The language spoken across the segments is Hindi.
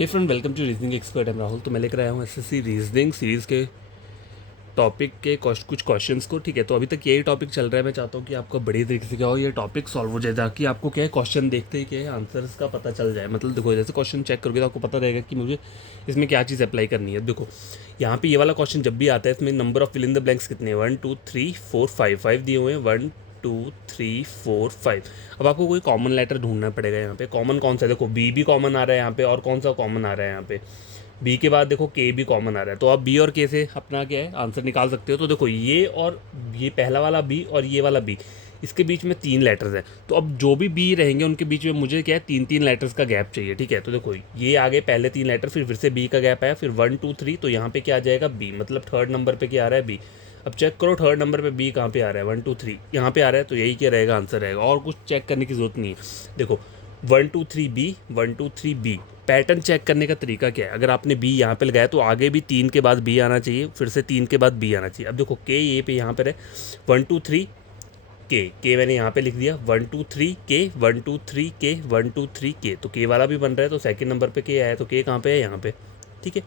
Hey friend, welcome to reasoning expert. Am Rahul. तो मैं लेकर आया हूँ एसएससी रीजनिंग सीरीज़ के टॉपिक के कुछ क्वेश्चंस को। ठीक है, तो अभी तक यही टॉपिक चल रहा है। मैं चाहता हूँ कि आपका बड़ी तरीके से क्या हो, ये टॉपिक सॉल्व हो जाए, ताकि आपको क्या है क्वेश्चन देखते ही क्या है आंसर्स का पता चल जाए। मतलब देखो, जैसे क्वेश्चन चेक करोगे तो आपको पता रहेगा कि मुझे इसमें क्या चीज़ अप्लाई करनी है। देखो, यहाँ पे ये वाला क्वेश्चन जब भी आता है, इसमें number of fill in the blanks कितने हैं, 1 2 3 4 5 5 दिए हुए हैं, 1 2 3 4 5। अब आपको कोई कॉमन लेटर ढूंढना पड़ेगा। यहाँ पे कॉमन कौन सा है, देखो बी भी कॉमन आ रहा है यहाँ पे, और कौन सा कॉमन आ रहा है यहाँ पे, बी के बाद देखो के भी कॉमन आ रहा है। तो आप बी और के से अपना क्या है आंसर निकाल सकते हो। तो देखो, ये और ये पहला वाला बी और ये वाला बी, इसके बीच में 3 लेटर्स हैं। तो अब जो भी बी रहेंगे उनके बीच में मुझे क्या है 3 3 लेटर्स का गैप चाहिए। ठीक है, तो देखो ये आगे पहले 3 लेटर, फिर से बी का गैप आया, फिर 1 2 3, तो यहाँ पे क्या आ जाएगा बी, मतलब थर्ड नंबर पे क्या आ रहा है बी। अब चेक करो थर्ड नंबर पे बी कहाँ पे आ रहा है, 1 2 3 यहाँ पे आ रहा है, तो यही क्या रहेगा आंसर रहेगा, और कुछ चेक करने की जरूरत नहीं है। देखो 1 2 3 बी, 1 2 3 बी। पैटर्न चेक करने का तरीका क्या है, अगर आपने बी यहाँ पे लगाया तो आगे भी 3 के बाद बी आना चाहिए, फिर से 3 के बाद बी आना चाहिए। अब देखो के ये पे यहाँ पर है 1 2 3 के मैंने यहाँ पे लिख दिया 1 2 3 के, 1 2 3 के, 1 2 3 के, तो के वाला भी बन रहा है। तो सेकंड नंबर पे के आया, तो के कहाँ पे है यहाँ पे। ठीक है,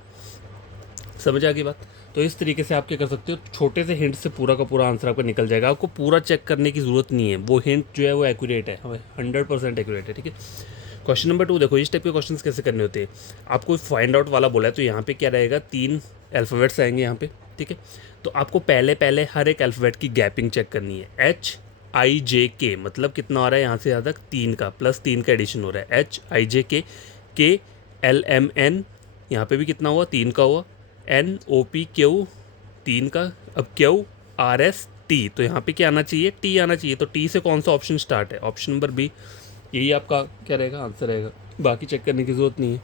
समझ आ गई बात। तो इस तरीके से आप क्या कर सकते हो, छोटे से हिंट से पूरा का पूरा आंसर आपका निकल जाएगा। आपको पूरा चेक करने की ज़रूरत नहीं है, वो हिंट जो है वो एक्यूरेट है, 100% एक्यूरेट है। ठीक है, क्वेश्चन नंबर 2 देखो, इस टाइप के क्वेश्चंस कैसे करने होते हैं। आपको फाइंड आउट वाला बोला है, तो यहाँ पे क्या रहेगा 3 अल्फ़ाबेट्स आएंगे यहाँ पे। ठीक है, तो आपको पहले पहले हर एक अल्फ़ाबेट की गैपिंग चेक करनी है। HIJK मतलब कितना हो रहा है यहाँ से यहाँ तक 3 का, प्लस 3 का एडिशन हो रहा है, HIJK। KLMN यहाँ पे भी कितना हुआ 3 का हुआ, NOPQ 3 का, अब QRST, तो यहाँ पे क्या आना चाहिए टी आना चाहिए। तो टी से कौन सा ऑप्शन स्टार्ट है, ऑप्शन नंबर बी, यही आपका क्या रहेगा आंसर रहेगा, बाकी चेक करने की ज़रूरत नहीं है।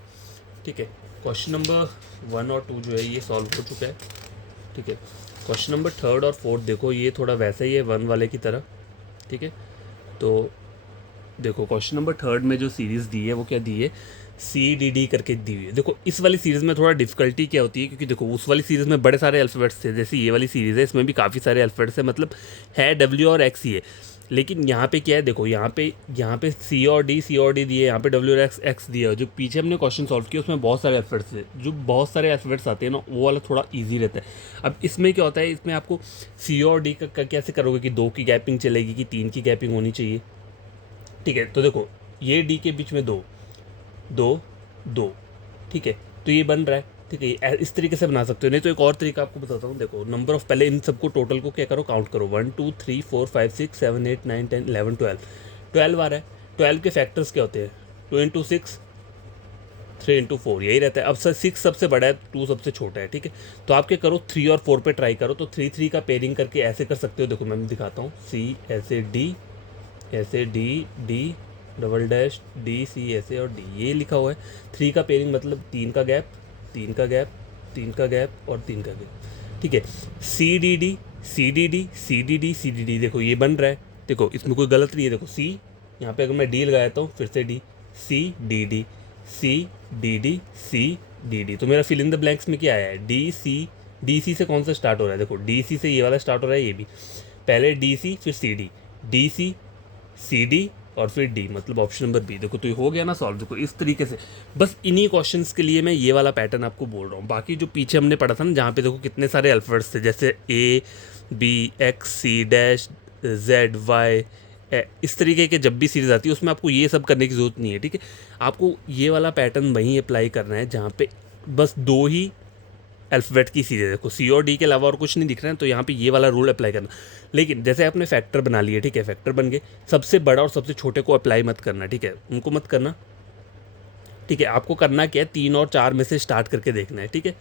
ठीक है, क्वेश्चन नंबर 1 और 2 जो है ये सॉल्व हो चुका है। ठीक है, क्वेश्चन नंबर 3 और 4 देखो, ये थोड़ा वैसा ही है 1 वाले की तरह। ठीक है, तो देखो क्वेश्चन नंबर 3 में जो सीरीज़ दी है वो क्या दी है, CDD करके दी हुई है। देखो इस वाली सीरीज़ में थोड़ा डिफिकल्टी क्या होती है, क्योंकि देखो उस वाली सीरीज़ में बड़े सारे अल्फ़ाबेट्स थे, जैसे ये वाली सीरीज़ है इसमें भी काफ़ी सारे अल्फ़ाबेट्स है, मतलब है W और X ही है। लेकिन यहाँ पे क्या है, देखो यहाँ पे C और D दिए, यहाँ पे W और X दिया है। जो पीछे हमने क्वेश्चन सॉल्व किया उसमें बहुत सारे अल्फ़ाबेट्स थे, जो बहुत सारे अल्फ़ाबेट्स आते हैं ना वो वाला थोड़ा ईजी रहता है। अब इसमें क्या होता है, इसमें आपको C और D का कैसे करोगे कि 2 की गैपिंग चलेगी कि 3 की गैपिंग होनी चाहिए। ठीक है, तो देखो ये डी के बीच में 2 2 2, ठीक है, तो ये बन रहा है। ठीक है, इस तरीके से बना सकते हो। नहीं तो एक और तरीका आपको बताता हूँ, देखो नंबर ऑफ, पहले इन सबको टोटल को क्या करो, काउंट करो, 1 2 3 4 5 6 7 8 9 10 11 12 12 आ रहा है। 12 के फैक्टर्स क्या होते हैं, 2 इंटू 6 3 इंटू 4, यही रहता है। अब सर 6 सबसे बड़ा है, 2 सबसे छोटा है। ठीक है, तो आप क्या करो 3 और 4 पे ट्राई करो, तो 3 3 का पेयरिंग करके ऐसे कर सकते हो। देखो मैं दिखाता हूँ, C ऐसे D ऐसे D डबल डैश DC ऐसे और D, ये लिखा हुआ है। 3 का पेयरिंग मतलब 3 का गैप, 3 का गैप, 3 का गैप और 3 का गैप। ठीक है, CDD CDD CDD CDD, देखो ये बन रहा है। देखो इसमें कोई गलत नहीं है। देखो C, यहाँ पे अगर मैं D लगाता हूँ, फिर से D, CDD CDD CDD, तो मेरा फिल इन द ब्लैंक्स में क्या आया है, DC से कौन सा स्टार्ट हो रहा है, देखो DC से ये वाला स्टार्ट हो रहा है, ये भी पहले DC फिर DC CD और फिर D, मतलब ऑप्शन नंबर बी। देखो तो ये हो गया ना सॉल्व। देखो इस तरीके से, बस इन्हीं क्वेश्चंस के लिए मैं ये वाला पैटर्न आपको बोल रहा हूँ। बाकी जो पीछे हमने पढ़ा था ना, जहाँ पे देखो कितने सारे अल्फ़ाबेट्स थे, जैसे A B X C dash Z Y, इस तरीके के जब भी सीरीज़ आती है उसमें आपको ये सब करने की ज़रूरत नहीं है। ठीक है, आपको ये वाला पैटर्न वहीं अप्लाई करना है जहाँ पे बस 2 ही अल्फ़ाबेट की सीरीज़ है। देखो C और D के अलावा और कुछ नहीं दिख रहा है, तो यहाँ पे ये वाला रूल अप्लाई करना। लेकिन जैसे आपने फैक्टर बना लिए, ठीक है, फैक्टर बन गए, सबसे बड़ा और सबसे छोटे को अप्लाई मत करना। ठीक है, उनको मत करना। ठीक है, आपको करना क्या है, 3 और 4 में से स्टार्ट करके देखना है। ठीक है,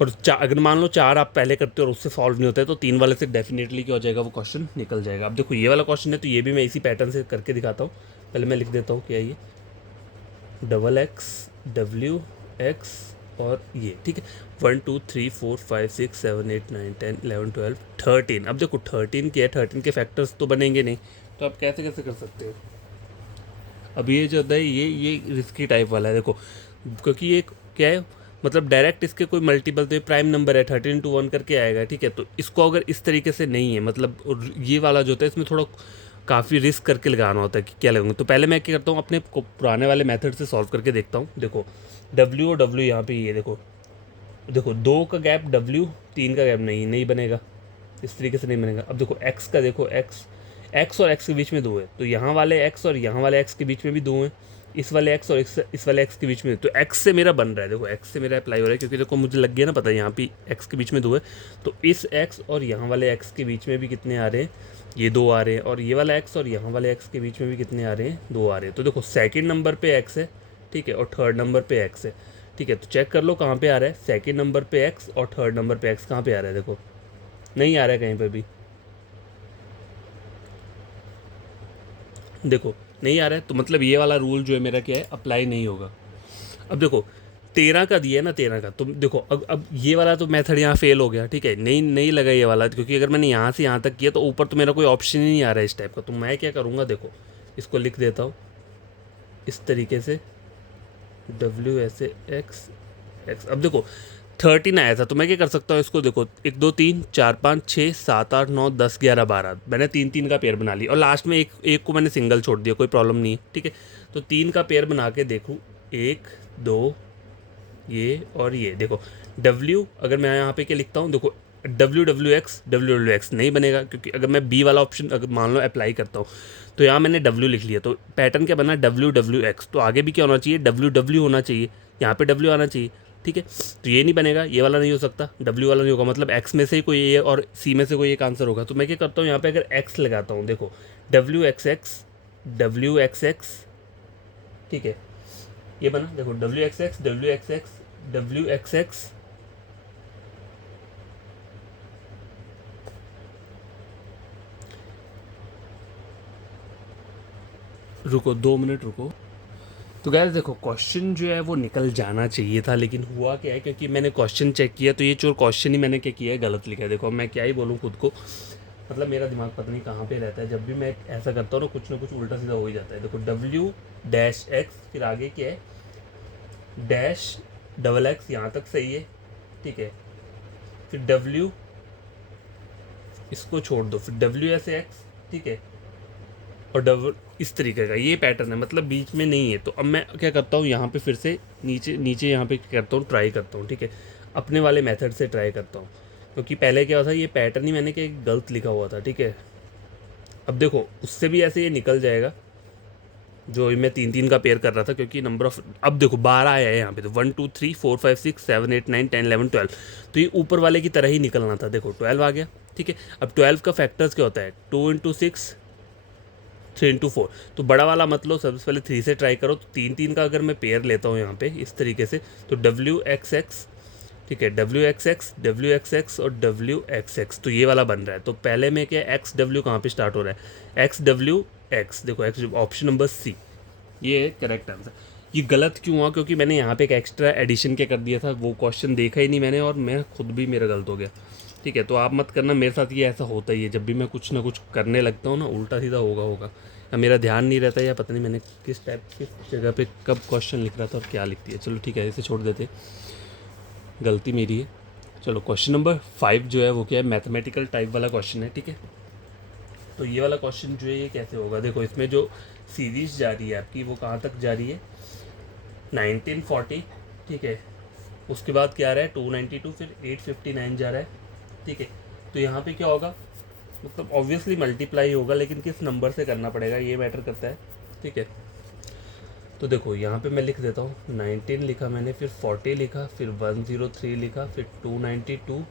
और अगर मान लो 4 आप पहले करते हो और उससे सॉल्व नहीं होता है, तो 3 वाले से डेफिनेटली क्या हो जाएगा, वो क्वेश्चन निकल जाएगा। अब देखो ये वाला क्वेश्चन है, तो ये भी मैं इसी पैटर्न से करके दिखाता हूँ। पहले मैं लिख देता हूँ क्या ये, XX और ये। ठीक है, 1 2 3 4 5 6 7 8 9 10 11 12 13। अब देखो 13 के 13 के फैक्टर्स तो बनेंगे नहीं, तो आप कैसे कैसे कर सकते हो। अब ये जो होता है ये रिस्की टाइप वाला है। देखो क्योंकि ये क्या है, मतलब डायरेक्ट इसके कोई मल्टीपल, तो ये प्राइम नंबर है, 13 to 1 करके आएगा। ठीक है, तो इसको अगर इस तरीके से नहीं है, मतलब ये वाला जो होता है इसमें थोड़ा काफ़ी रिस्क करके लगाना होता है कि क्या लगाऊंगा। तो पहले मैं क्या करता हूँ, अपने पुराने वाले मेथड से सॉल्व करके देखता हूँ। देखो डब्ल्यू और डब्ल्यू यहाँ पे ये देखो, देखो 2 का गैप डब्ल्यू, 3 का गैप नहीं बनेगा, इस तरीके से नहीं बनेगा। अब देखो एक्स का, देखो एक्स, एक्स और एक्स के बीच में 2 है, तो यहाँ वाले एक्स और यहाँ वाले एक्स के बीच में भी 2 है, इस वाले एक्स और इस वाले एक्स के बीच में, तो एक्स से मेरा बन रहा है, देखो एक्स से मेरा अप्लाई हो रहा है, क्योंकि देखो मुझे लग गया ना पता, यहाँ पे एक्स के बीच में 2 है, तो इस एक्स और यहाँ वाले एक्स के बीच में भी कितने आ रहे हैं, ये 2 आ रहे हैं, और ये वाला एक्स और यहाँ वाले एक्स के बीच में भी कितने आ रहे हैं, 2 आ रहे हैं। तो देखो सेकेंड नंबर पे एक्स है, ठीक है, और थर्ड नंबर पे एक्स है, ठीक है। तो चेक कर लो कहाँ पे आ रहा है, सेकेंड नंबर पे एक्स और थर्ड नंबर पे एक्स कहाँ पे आ रहा है, देखो नहीं आ रहा है कहीं पे भी, देखो नहीं आ रहा है, तो मतलब ये वाला रूल जो है मेरा क्या है, अप्लाई नहीं होगा। अब देखो 13 का दिया है ना, 13 का, तो देखो अब ये वाला तो मेथड यहाँ फेल हो गया, ठीक है, नहीं नहीं लगा ये वाला, क्योंकि अगर मैंने यहाँ से यहाँ तक किया तो ऊपर तो मेरा कोई ऑप्शन ही नहीं आ रहा है इस टाइप का। तो मैं क्या करूँगा, देखो इसको लिख देता हूँ इस तरीके से, डब्ल्यू ऐसे एक्स एक्स। अब देखो 13 आया था, तो मैं क्या कर सकता हूँ इसको, देखो 1 2 3 4 5 6 7 8 9 10 11 12, मैंने 3 3 का पेयर बना लिया, और लास्ट में एक एक को मैंने सिंगल छोड़ दिया, कोई प्रॉब्लम नहीं है, ठीक है। तो 3 का पेयर बना के देखूँ, 1 2 ये और ये, देखो डब्ल्यू, अगर मैं यहाँ पे क्या लिखता हूँ, देखो डब्ल्यू डब्ल्यू एक्स नहीं बनेगा, क्योंकि अगर मैं बी वाला ऑप्शन अगर मान लो अप्लाई करता हूँ, तो यहाँ मैंने डब्ल्यू लिख लिया, तो पैटर्न क्या बना, डब्ल्यू डब्ल्यू एक्स, तो आगे भी क्या होना चाहिए, डब्ल्यू डब्ल्यू होना चाहिए, यहाँ पे डब्ल्यू आना चाहिए, ठीक है। तो ये नहीं बनेगा, ये वाला नहीं हो सकता, डब्ल्यू वाला नहीं होगा, मतलब एक्स में से ही कोई ए और सी में से कोई एक आंसर होगा। तो मैं क्या करता हूँ, यहाँ पे अगर एक्स लगाता हूँ, देखो W x x, W x x, ठीक है, ये बना, देखो W x x, W x x, W x x, रुको 2 मिनट रुको। तो गैस देखो क्वेश्चन जो है वो निकल जाना चाहिए था, लेकिन हुआ क्या है, क्योंकि मैंने क्वेश्चन चेक किया तो ये जो क्वेश्चन ही मैंने क्या किया है, गलत लिखा है। देखो अब मैं क्या ही बोलूँ खुद को, मतलब मेरा दिमाग पता नहीं कहाँ पे रहता है, जब भी मैं ऐसा करता हूँ ना कुछ उल्टा सीधा हो ही जाता है। देखो डब्ल्यू डैश एक्स, फिर आगे क्या है, डैश डबल एक्स, यहाँ तक सही है, ठीक है, फिर डब्ल्यू, इसको छोड़ दो, फिर डब्ल्यू एस एक्स, ठीक है, और डबल, इस तरीके का ये पैटर्न है, मतलब बीच में नहीं है। तो अब मैं क्या करता हूँ, यहाँ पे फिर से नीचे नीचे यहाँ पे क्या करता हूँ, ट्राई करता हूँ, ठीक है, अपने वाले मेथड से ट्राई करता हूँ, क्योंकि पहले क्या हुआ था, ये पैटर्न ही मैंने क्या गलत लिखा हुआ था, ठीक है। अब देखो उससे भी ऐसे ये निकल जाएगा, जो मैं 3 3 का पेयर कर रहा था, क्योंकि नंबर ऑफ, अब देखो 12 आया है यहाँ पे, तो 1 2 3 4 5 6 7 8 9 10 11 12, तो ये ऊपर वाले की तरह ही निकलना था, देखो 12 आ गया, ठीक है। अब 12 का फैक्टर्स क्या होता है, 2 इंटू 6 3 इंटू 4, तो बड़ा वाला मतलब सबसे पहले 3 से ट्राई करो। तो 3 3 का अगर मैं पेयर लेता हूँ यहाँ पे इस तरीके से, तो डब्ल्यू एक्स एक्स, ठीक है, W x x, W x x और डब्ल्यू एक्स एक्स, तो ये वाला बन रहा है। तो पहले में क्या, एक्स डब्ल्यू कहाँ पे स्टार्ट हो रहा है, एक्स डब्ल्यू एक्स, देखो एक्स, ऑप्शन नंबर सी, ये है करेक्ट आंसर। ये गलत क्यों हुआ, क्योंकि मैंने यहाँ पे एक एक्स्ट्रा एडिशन क्या कर दिया था, वो क्वेश्चन देखा ही नहीं मैंने, और मैं खुद भी मेरा गलत हो गया, ठीक है। तो आप मत करना, मेरे साथ ये ऐसा होता ही है, जब भी मैं कुछ ना कुछ करने लगता हूँ ना, उल्टा सीधा होगा, या मेरा ध्यान नहीं रहता, या पता नहीं मैंने किस जगह पे कब क्वेश्चन लिख रहा था और क्या लिख दिया। चलो ठीक है, इसे छोड़ देते, गलती मेरी है। चलो क्वेश्चन नंबर 5 जो है वो क्या है, मैथमेटिकल टाइप वाला क्वेश्चन है, ठीक है। तो ये वाला क्वेश्चन जो है ये कैसे होगा, देखो इसमें जो सीरीज जा रही है आपकी, वो कहाँ तक जा रही है, 1940, ठीक है, उसके बाद क्या आ रहा है 292, फिर 859 जा रहा है, ठीक है। तो यहाँ पे क्या होगा, मतलब ऑब्वियसली मल्टीप्लाई होगा, लेकिन किस नंबर से करना पड़ेगा ये मैटर करता है, ठीक है। तो देखो यहाँ पे मैं लिख देता हूँ, 19 लिखा मैंने, फिर 40 लिखा, फिर 103 लिखा, फिर 292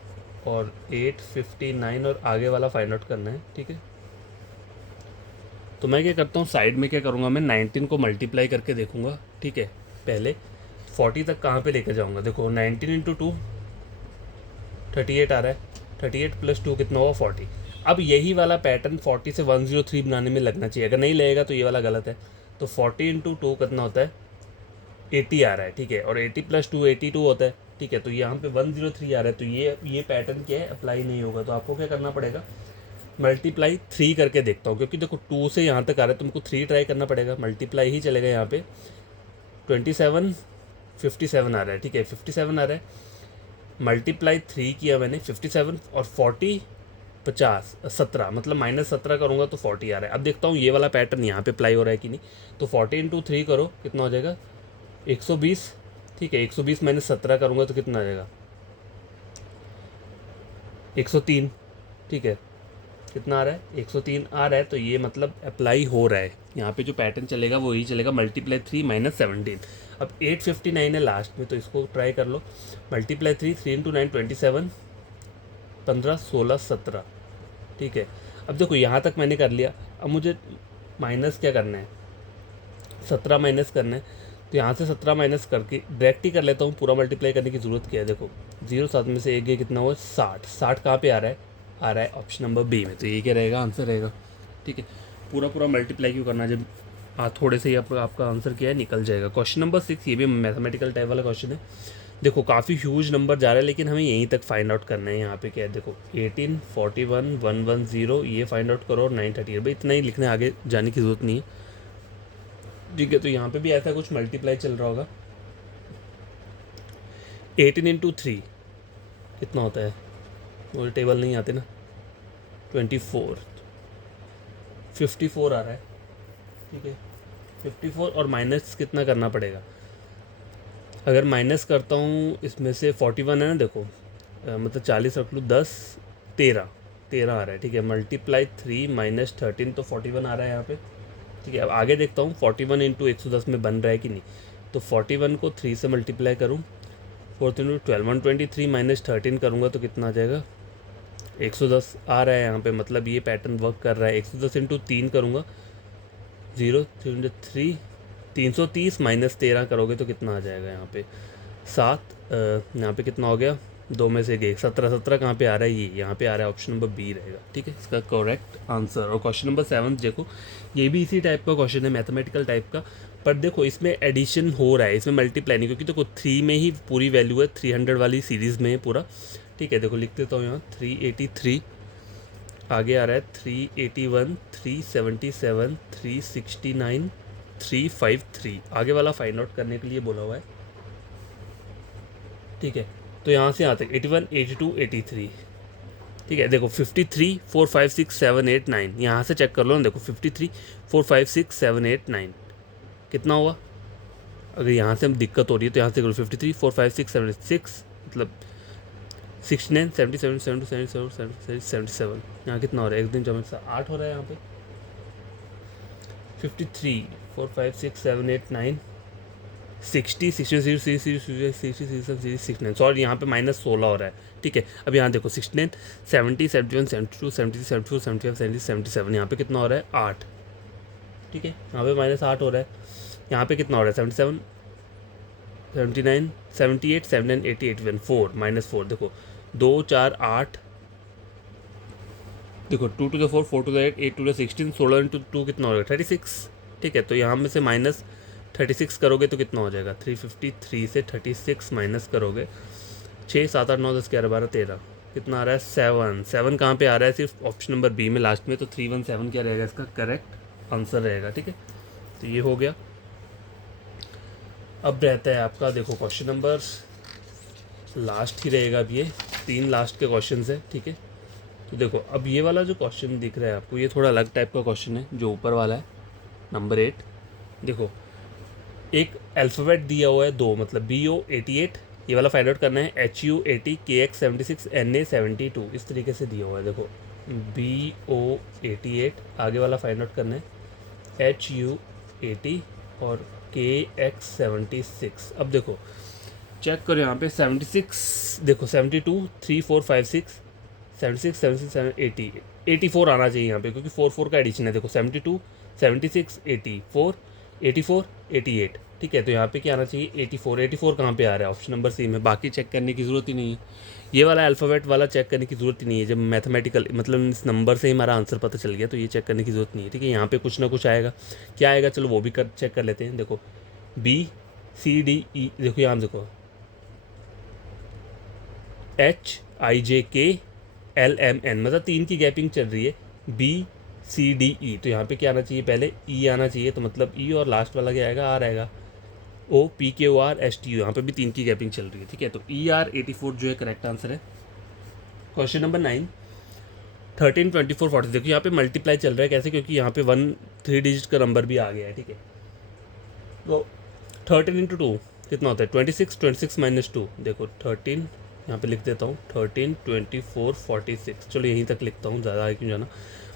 और 859, और आगे वाला फाइंड आउट करना है, ठीक है। तो मैं क्या करता हूँ, साइड में क्या करूँगा, मैं 19 को मल्टीप्लाई करके देखूँगा, ठीक है, पहले 40 तक कहाँ पे लेकर जाऊँगा, देखो 19 इंटू 2 38 आ रहा है, 38 प्लस 2 कितना हुआ 40। अब यही वाला पैटर्न 40 से 103 बनाने में लगना चाहिए, अगर नहीं लगेगा तो ये वाला गलत है। तो 40 इंटू 2 कितना होता है, 80 आ रहा है, ठीक है, और 80 प्लस 2 82 होता है, ठीक है। तो यहाँ पे 103 आ रहा है, तो ये पैटर्न क्या है, अप्लाई नहीं होगा। तो आपको क्या करना पड़ेगा, मल्टीप्लाई 3 करके देखता हूँ, क्योंकि देखो 2 से यहाँ तक आ रहा है, तुमको 3 ट्राई करना पड़ेगा, मल्टीप्लाई ही चलेगा यहाँ पे। 27 57 आ रहा है, ठीक है, 57 आ रहा है, मल्टीप्लाई 3 किया मैंने, 57 और 40 50 17 मतलब -17 करूँगा तो 40 आ रहा है। अब देखता हूँ ये वाला पैटर्न यहाँ पे अप्लाई हो रहा है कि नहीं। तो 40 इंटू 3 करो, कितना हो जाएगा 120। ठीक है, 120 -17 करूँगा तो कितना आ जाएगा 103। ठीक है, कितना आ रहा है 103 आ रहा है। तो ये मतलब अप्लाई हो रहा है। यहाँ पे जो पैटर्न चलेगा वो यही चलेगा, मल्टीप्लाई 3 -17। अब 859 है लास्ट में, तो इसको ट्राई कर लो। Multiply 3 into 9 27, 15 16 17। ठीक है, अब देखो यहाँ तक मैंने कर लिया। अब मुझे माइनस क्या करना है, 17 माइनस करना है। तो यहाँ से 17 माइनस करके डायरेक्ट ही कर लेता हूँ, पूरा मल्टीप्लाई करने की ज़रूरत क्या है। देखो 0 7 में से एक गया, कितना हुआ 60। 60 कहाँ पे आ रहा है, आ रहा है ऑप्शन नंबर बी में। तो ये क्या रहेगा, आंसर रहेगा। ठीक है, पूरा पूरा मल्टीप्लाई क्यों करना, जब थोड़े से ही आपका आंसर क्या है निकल जाएगा। क्वेश्चन नंबर 6, ये भी मैथमेटिकल टाइप वाला क्वेश्चन है। देखो काफ़ी ह्यूज नंबर जा रहा है, लेकिन हमें यहीं तक फाइंड आउट करना है। यहाँ पे क्या है, देखो 18 41 110 ये फाइंड आउट करो, और 938। भाई इतना ही लिखने, आगे जाने की ज़रूरत नहीं है। ठीक है, तो यहाँ पे भी ऐसा कुछ मल्टीप्लाई चल रहा होगा। 18 इंटू 3 कितना होता है, वो टेबल नहीं आते ना। 24 54 आ रहा है। ठीक है, 54 और माइनस कितना करना पड़ेगा। अगर माइनस करता हूँ इसमें से 41 है ना, देखो मतलब 40 रख लूँ, 10 13 13 आ रहा है। ठीक है, मल्टीप्लाई 3 -13 तो 41 आ रहा है यहाँ पे। ठीक है, अब आगे देखता हूँ 41 इंटू 110 में बन रहा है कि नहीं। तो 41 को 3 से मल्टीप्लाई करूँ, 4 इंटू 12 123 -13 करूँगा तो कितना आ जाएगा 110 आ रहा है यहाँ पे। मतलब ये पैटर्न वर्क कर रहा है। 110 इंटू 3 करूँगा, 0 303 330 -13 करोगे तो कितना आ जाएगा यहाँ पे 7। यहाँ पे कितना हो गया, दो में से गए 17। 17 कहाँ पे आ रहा है, ये यहाँ पे आ रहा है, ऑप्शन नंबर बी रहेगा। ठीक है, इसका करेक्ट आंसर। और क्वेश्चन नंबर 7 देखो, ये भी इसी टाइप का क्वेश्चन है, मैथमेटिकल टाइप का। पर देखो इसमें एडिशन हो रहा है, इसमें मल्टीप्लाई नहीं, क्योंकि देखो 3 में ही पूरी वैल्यू है, 300 वाली सीरीज़ में है पूरा। ठीक है, देखो लिख देता हूँ यहाँ 383, आगे आ रहा है 381 377 369 353। आगे वाला फाइंड आउट करने के लिए बोला हुआ है। ठीक है, तो यहाँ से यहाँ तक 81 82 83। ठीक है, देखो 53 4 5 6 7 8 9, यहाँ से चेक कर लो ना। देखो 53 4 5 6 7 8 9 कितना हुआ। अगर यहाँ से हम दिक्कत हो रही है तो यहाँ से करो 53 4 5 6 7 8 6, मतलब 69 77 77 77 77। यहाँ कितना हो रहा है, एक दिन जब 8 हो रहा है यहाँ पे। 53 4 5 6 7 8 9 60 60 69, सॉरी यहाँ पे -16 हो रहा है। ठीक है, अब यहाँ देखो 69 70 71 72 73 74 75 70 77, यहाँ पे कितना हो रहा है 8। ठीक है, यहाँ पे -8 हो रहा है। यहाँ पे कितना हो रहा है 77 79 78 79 80 81 4 -4। देखो 2 4 8, देखो 2 to the 4 4 to the 8 8 to the 16 16 into 2 कितना हो जाएगा 36। ठीक है, तो यहाँ में से -36 करोगे तो कितना हो जाएगा 353 से 36 माइनस करोगे 6 7 8 9 10 11 12 13, कितना आ रहा है 7। 7 कहाँ पे आ रहा है, सिर्फ ऑप्शन नंबर बी में लास्ट में। तो 317 क्या रहेगा इसका करेक्ट आंसर रहेगा। ठीक है, तो ये हो गया। अब रहता है आपका, देखो क्वेश्चन नंबर लास्ट ही रहेगा। अब ये 3 लास्ट के क्वेश्चन है। ठीक है, तो देखो अब ये वाला जो क्वेश्चन दिख रहा है आपको, ये थोड़ा अलग टाइप का क्वेश्चन है जो ऊपर वाला है नंबर 8। देखो एक अल्फ़ाबेट दिया हुआ है 2, मतलब BO88, ये वाला फाइंड आउट करना है। HU80 KX 76 NA 72, इस तरीके से दिया हुआ है। देखो BO88, आगे वाला फाइंड आउट करना है HU80 और KX 76। अब देखो चेक करो यहाँ पे 76, देखो 72 3 4 5 6 76 76 80 84 आना चाहिए यहाँ पे, क्योंकि 4 4 का एडिशन है। देखो 72 76 84 84 88। ठीक है, तो यहाँ पे क्या आना चाहिए 84। 84 कहाँ पे आ रहा है, ऑप्शन नंबर सी में। बाकी चेक करने की ज़रूरत ही नहीं है, ये वाला अल्फ़ाबेट वाला चेक करने की ज़रूरत ही नहीं है। जब मैथमेटिकल मतलब इस नंबर से ही हमारा आंसर पता चल गया, तो ये चेक करने की ज़रूरत नहीं है। ठीक है, यहाँ पे कुछ ना कुछ आएगा, क्या आएगा चलो वो भी चेक कर लेते हैं। देखो BCDE, देखो यहाँ देखो HIJKLMN, मतलब 3 की गैपिंग चल रही है। BCDE, तो यहाँ पे क्या आना चाहिए, पहले E आना चाहिए, तो मतलब E और लास्ट वाला क्या आएगा, R आएगा। OPQRSTU, यहाँ पे भी 3 की गैपिंग चल रही है। ठीक है, तो ER84 जो है करेक्ट आंसर है। Question number 9, 13, 24, 40। देखो यहाँ पे मल्टीप्लाई चल रहा है कैसे, क्योंकि यहाँ पे 1 3 डिजिट का नंबर भी आ गया है, ठीक है। तो 13 × 2 कितना होता है 26, 26 - 2, देखो 13, यहाँ पे लिख देता हूँ 13, 24, 46। चलो यहीं तक लिखता हूँ, ज़्यादा आगे क्यों जाना,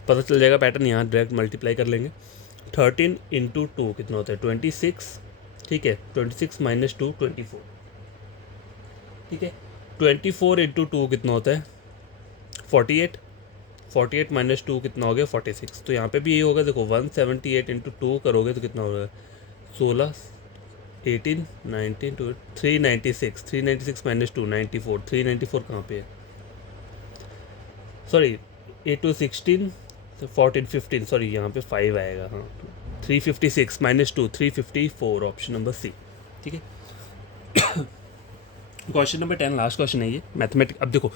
पता चल जाएगा पैटर्न, यहाँ डायरेक्ट मल्टीप्लाई कर लेंगे। 13 × 2 कितना होता है 26, ठीक है। 26 - 2 24, ठीक है। 24 × 2 कितना होता है 48, 48 - 2 कितना हो गया 46। तो यहाँ पे भी यही होगा, देखो 178 × 2 करोगे तो कितना होगा 16, 18, 19, 396, 396 - 2 94, 394 कहाँ पे है, सॉरी 8 to 16, 14, 15, सॉरी यहाँ पे 5 आएगा, हाँ 356 - 2 354, ऑप्शन नंबर सी, ठीक है। क्वेश्चन नंबर 10 लास्ट क्वेश्चन है ये मैथमेटिक। अब देखो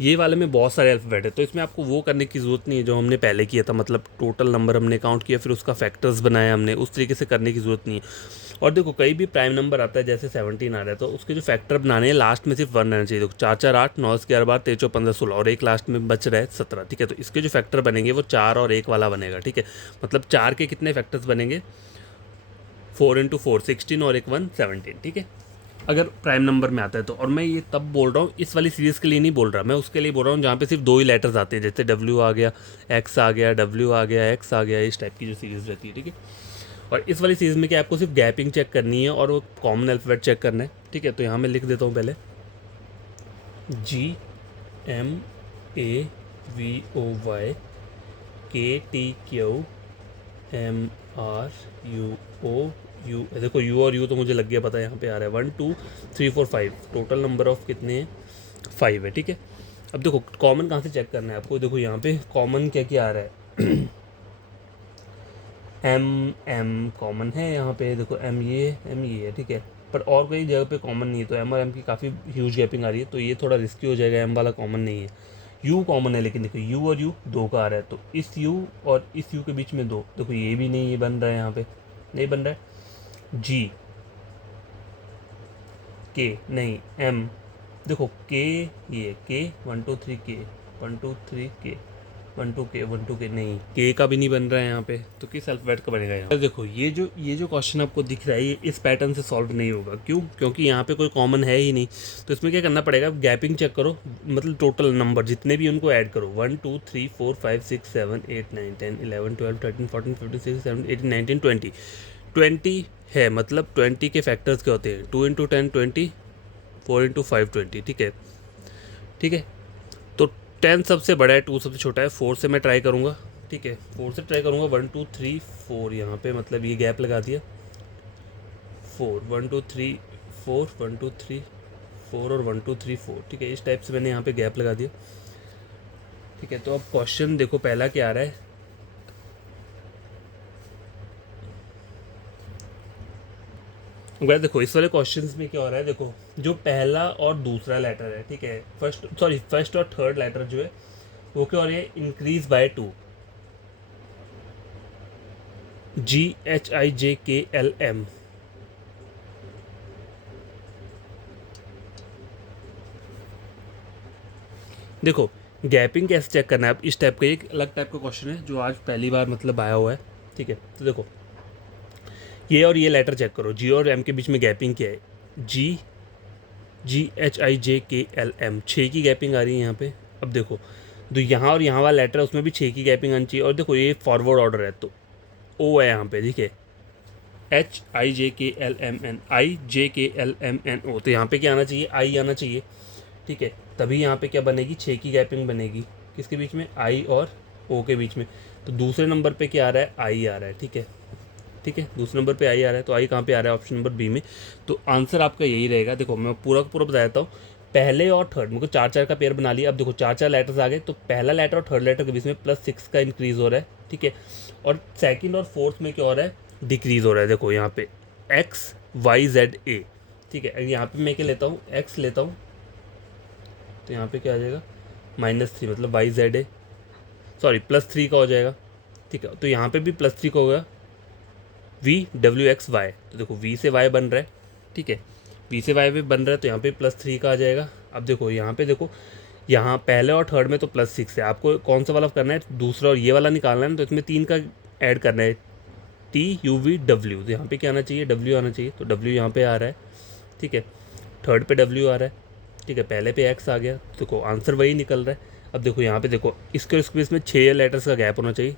ये वाले में बहुत सारे अल्फ़ाबेट है, तो इसमें आपको वो करने की ज़रूरत नहीं है जो हमने पहले किया था, मतलब टोटल नंबर हमने काउंट किया फिर उसका फैक्टर्स बनाया हमने, उस तरीके से करने की ज़रूरत नहीं है। और देखो कहीं भी प्राइम नंबर आता है जैसे 17 आ रहा है, तो उसके जो फैक्टर बनाने हैं लास्ट में सिर्फ 1 रहना चाहिए। देखो 4 4 8 9 11 12 13 14 15 16 और एक लास्ट में बच रहा है 17, ठीक है। तो इसके जो फैक्टर बनेंगे वो 4 और 1 वाला बनेगा, ठीक है। मतलब 4 के कितने फैक्टर्स बनेंगे 4 × 4 16 और एक 1 17, ठीक है, अगर प्राइम नंबर में आता है तो। और मैं ये तब बोल रहा हूँ इस वाली सीरीज़ के लिए नहीं बोल रहा, मैं उसके लिए बोल रहा हूँ जहाँ पे सिर्फ 2 ही लेटर्स आते हैं, जैसे W आ गया, X आ गया, W आ गया, X आ गया, इस टाइप की जो सीरीज़ रहती है, ठीक है। और इस वाली सीरीज़ में क्या आपको सिर्फ गैपिंग चेक करनी है और वो कॉमन अल्फ़ाबेट चेक करना है, ठीक है। तो यहाँ मैं लिख देता हूँ पहले GMAVOY KTQMRUO U। देखो U और U तो मुझे लग गया पता है, यहाँ पे आ रहा है 1 2 3 4 5, टोटल नंबर ऑफ कितने हैं 5 है, ठीक है। अब देखो कॉमन कहाँ से चेक करना है आपको, देखो यहाँ पे कॉमन क्या क्या आ रहा है M कॉमन है यहाँ पे, देखो M ये है, ठीक है। पर और कई जगह पे कॉमन नहीं है, तो M और M की काफ़ी ह्यूज गैपिंग आ रही है, तो ये थोड़ा रिस्की हो जाएगा, M वाला कॉमन नहीं है। U कॉमन है, लेकिन देखो U और U 2 का आ रहा है, तो इस U और इस U के बीच में 2, देखो ये भी नहीं, ये बन रहा है, यहाँ पे नहीं बन रहा है। G K नहीं, M देखो K, ये K 1 2 3 K 1 2 3 K 1 2 K 1 2 K नहीं, K का भी नहीं बन रहा है यहाँ पे, तो किस अल्फ़ाबेट का बनेगा यहाँ। देखो ये जो क्वेश्चन आपको दिख रहा है ये इस पैटर्न से सॉल्व नहीं होगा, क्यों, क्योंकि यहाँ पे कोई कॉमन है ही नहीं। तो इसमें क्या करना पड़ेगा, गैपिंग चेक करो, मतलब टोटल नंबर जितने भी उनको ऐड करो, 1 2 3 4 5 6 7 8 9 10 11 12 13 14 15 16 17 18 19 20, 20 है, मतलब 20 के फैक्टर्स क्या होते हैं 2 × 10 20, 4 × 5 20, ठीक है, ठीक है। तो 10 सबसे बड़ा है, 2 सबसे छोटा है, 4 से मैं ट्राई करूँगा, ठीक है, 4 से ट्राई करूँगा, 1 2 3 4 यहाँ पे, मतलब ये गैप लगा दिया 4 1 2 3 4 1 2 3 4 और 1 2 3 4, ठीक है, इस टाइप से मैंने यहाँ पे गैप लगा दिया, ठीक है। तो अब क्वेश्चन देखो पहला क्या आ रहा है, वैसे देखो इस वाले क्वेश्चंस में क्या हो रहा है, देखो जो पहला और दूसरा लेटर है, ठीक है, फर्स्ट और थर्ड लेटर जो है वो क्या हो रही है इंक्रीज बाय 2, GHIJKLM। देखो गैपिंग कैसे चेक करना है, अब इस टाइप का एक अलग टाइप का क्वेश्चन है जो आज पहली बार मतलब आया हुआ है, ठीक है। तो देखो ये और ये लेटर चेक करो, G और M के बीच में गैपिंग क्या है, GHIJKLM 6 की गैपिंग आ रही है यहाँ पे। अब देखो तो यहाँ और यहाँ वाला लेटर है उसमें भी 6 की गैपिंग आनी चाहिए, और देखो ये फॉरवर्ड ऑर्डर है, तो O है यहाँ पे, ठीक है, HIJKLMN तो यहाँ पे क्या आना चाहिए I आना चाहिए, ठीक है। तभी यहाँ पे क्या बनेगी 6 की गैपिंग बनेगी, किसके बीच में I और O के बीच में। तो दूसरे नंबर पे क्या आ रहा है I आ रहा है, ठीक है, ठीक है, दूसरे नंबर पे I आ रहा है, तो I कहाँ पे आ रहा है ऑप्शन नंबर बी में। तो आंसर आपका यही रहेगा। देखो मैं पूरा का पूरा बता देता हूँ, पहले और थर्ड मेरे को 4 4 का पेयर बना लिया। अब देखो 4 4 लेटर्स आ गए, तो पहला लेटर और थर्ड लेटर के बीच में +6 का इंक्रीज़ हो रहा है, ठीक है। और सेकंड और फोर्थ में क्या हो रहा है डिक्रीज़ हो रहा है। देखो यहाँ पे XYZA, ठीक है। यहाँ पे मैं क्या लेता हूँ X लेता हूँ, तो यहाँ पे क्या आ जाएगा -3, मतलब YZA, सॉरी +3 का हो जाएगा, ठीक है। तो यहाँ पे भी +3 का होगा VWXY, तो देखो V से Y बन रहा है, ठीक है, V से Y भी बन रहा है, तो यहाँ पे +3 का आ जाएगा। अब देखो यहाँ पे देखो यहाँ पहले और थर्ड में तो +6 है, आपको कौन सा वाला करना है, दूसरा और ये वाला निकालना है, तो इसमें 3 का ऐड करना है, TUV W, तो यहाँ पे क्या आना चाहिए, W आना चाहिए, तो W यहाँ पे आ रहा है, ठीक है। थर्ड पे W आ रहा है, ठीक है, पहले पे X आ गया, देखो आंसर वही निकल रहा है। अब देखो यहाँ पे देखो इसके इसमें 6 लेटर्स का गैप होना चाहिए,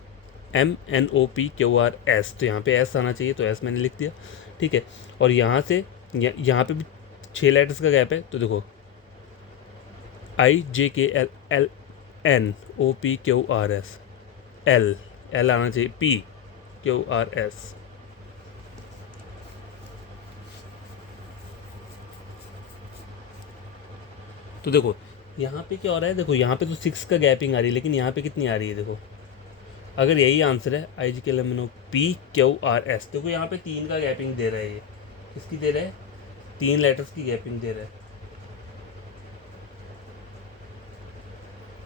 MNOPQRS, तो यहाँ पे S आना चाहिए, तो S मैंने लिख दिया, ठीक है। और यहाँ से यहाँ पे भी 6 लेटर्स का गैप है, तो देखो IJKLLNOPQRS, L आना चाहिए, PQRS। तो देखो यहाँ पे क्या हो रहा है, देखो यहाँ पे तो 6 का गैपिंग आ रही है, लेकिन यहाँ पे कितनी आ रही है, देखो अगर यही आंसर है IJKLMNOPQRS, देखो यहाँ पे 3 का गैपिंग दे रहा है, ये किसकी दे रहा है, 3 लेटर्स की गैपिंग दे रहा है,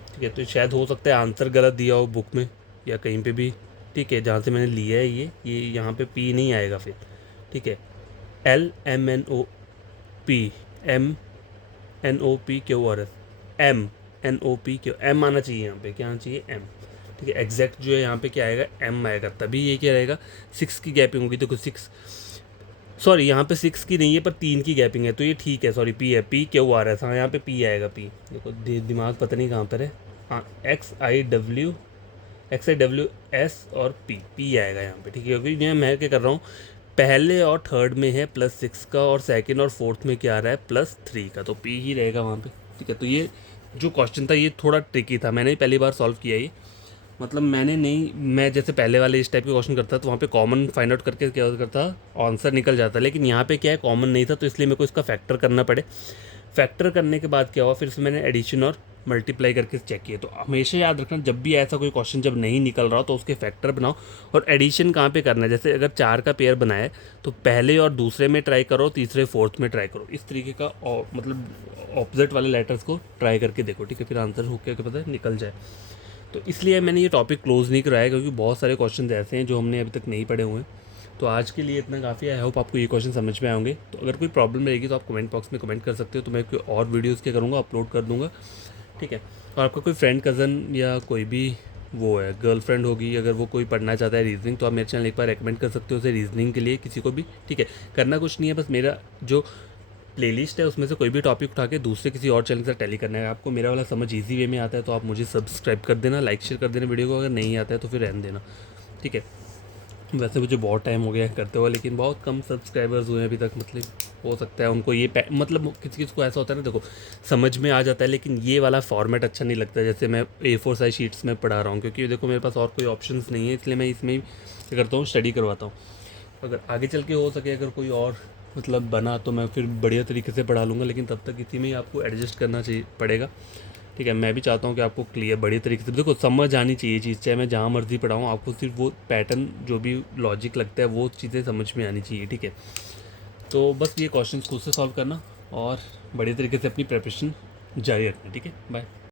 ठीक है। तो शायद हो सकता है आंसर गलत दिया हो बुक में या कहीं पे भी, ठीक है, जहाँ से मैंने लिया है ये यहाँ पे P नहीं आएगा फिर, ठीक है। LMNOP MNOPQRS M आना चाहिए, यहाँ पे क्या आना चाहिए, M, ठीक है। एग्जैक्ट जो है यहाँ पे क्या आएगा, M आएगा, तभी ये क्या रहेगा, 6 की गैपिंग होगी, देखो 6, सॉरी यहाँ पे 6 की नहीं है पर 3 की गैपिंग है, तो ये ठीक है, सॉरी P है, PQRS, हाँ यहाँ पे P आएगा, P, देखो दिमाग पता नहीं कहाँ पर है, हाँ XIWS और P आएगा यहाँ पे, ठीक है। क्योंकि मैं क्या कर रहा हूँ, पहले और थर्ड में है +6 का, और सेकंड और फोर्थ में क्या आ रहा है, +3 का, तो P ही रहेगा वहाँ पे, ठीक है। तो ये जो क्वेश्चन था ये थोड़ा ट्रिकी था, मैंने पहली बार सॉल्व किया ये, मतलब मैंने नहीं, मैं जैसे पहले वाले इस टाइप के क्वेश्चन करता तो वहाँ पे कॉमन फाइंड आउट करके क्या करता, आंसर निकल जाता, लेकिन यहाँ पे क्या है, कॉमन नहीं था, तो इसलिए मेरे को इसका फैक्टर करना पड़े। फैक्टर करने के बाद क्या हुआ, फिर से मैंने एडिशन और मल्टीप्लाई करके चेक किया। तो हमेशा याद रखना, जब भी ऐसा कोई क्वेश्चन जब नहीं निकल रहा हो तो उसके फैक्टर बनाओ, और एडिशन कहाँ पे करना है, जैसे अगर 4 का पेयर बनाया है तो पहले और दूसरे में ट्राई करो, तीसरे फोर्थ में ट्राई करो, इस तरीके का मतलब ऑपोजिट वाले लेटर्स को ट्राई करके देखो, ठीक है, फिर आंसर हो के पता है निकल जाए। तो इसलिए मैंने ये टॉपिक क्लोज़ नहीं कराया, क्योंकि बहुत सारे क्वेश्चन ऐसे हैं जो हमने अभी तक नहीं पढ़े हुए हैं। तो आज के लिए इतना काफ़ी है, आई होप आपको ये क्वेश्चन समझ में आएंगे। तो अगर कोई प्रॉब्लम रहेगी तो आप कमेंट बॉक्स में कमेंट कर सकते हो, तो मैं कोई और वीडियोज़ क्या करूँगा, अपलोड कर दूँगा, ठीक है। और आपका कोई फ्रेंड, कज़न या कोई भी वो है, गर्लफ्रेंड होगी, अगर वो कोई पढ़ना चाहता है रीजनिंग, तो आप मेरे चैनल एक बार रेकमेंड कर सकते हो उसे रीजनिंग के लिए, किसी को भी, ठीक है। करना कुछ नहीं है, बस मेरा जो प्लेलिस्ट है उसमें से कोई भी टॉपिक उठा के दूसरे किसी और चैनल से टैली करना है। आपको मेरा वाला समझ इजी वे में आता है तो आप मुझे सब्सक्राइब कर देना, लाइक शेयर कर देना वीडियो को, अगर नहीं आता है तो फिर रहने देना, ठीक है। वैसे मुझे बहुत टाइम हो गया है करते हुए, लेकिन बहुत कम सब्सक्राइबर्स हुए हैं अभी तक, मतलब हो सकता है उनको ये मतलब किसी किसी को ऐसा होता है ना, देखो समझ में आ जाता है, लेकिन ये वाला फॉर्मेट अच्छा नहीं लगता, जैसे मैं A4 साइज शीट्स में पढ़ा रहा हूँ, क्योंकि देखो मेरे पास और कोई ऑप्शंस नहीं है, इसलिए मैं इसमें ही क्या करता हूँ, स्टडी करवाता हूँ। अगर आगे चल के हो सके, अगर कोई और मतलब बना तो मैं फिर बढ़िया तरीके से पढ़ा लूँगा, लेकिन तब तक इसी में ही आपको एडजस्ट करना चाहिए पड़ेगा, ठीक है। मैं भी चाहता हूँ कि आपको क्लियर बढ़िया तरीके से, देखो समझ आनी चाहिए चीज़, चाहे मैं जहाँ मर्जी पढ़ाऊँ, आपको सिर्फ वो पैटर्न जो भी लॉजिक लगता है वो चीज़ें समझ में आनी चाहिए, ठीक है। तो बस ये क्वेश्चन खुद से सॉल्व करना और बढ़िया तरीके से अपनी प्रिपरेशन जारी रखना, ठीक है। बाय।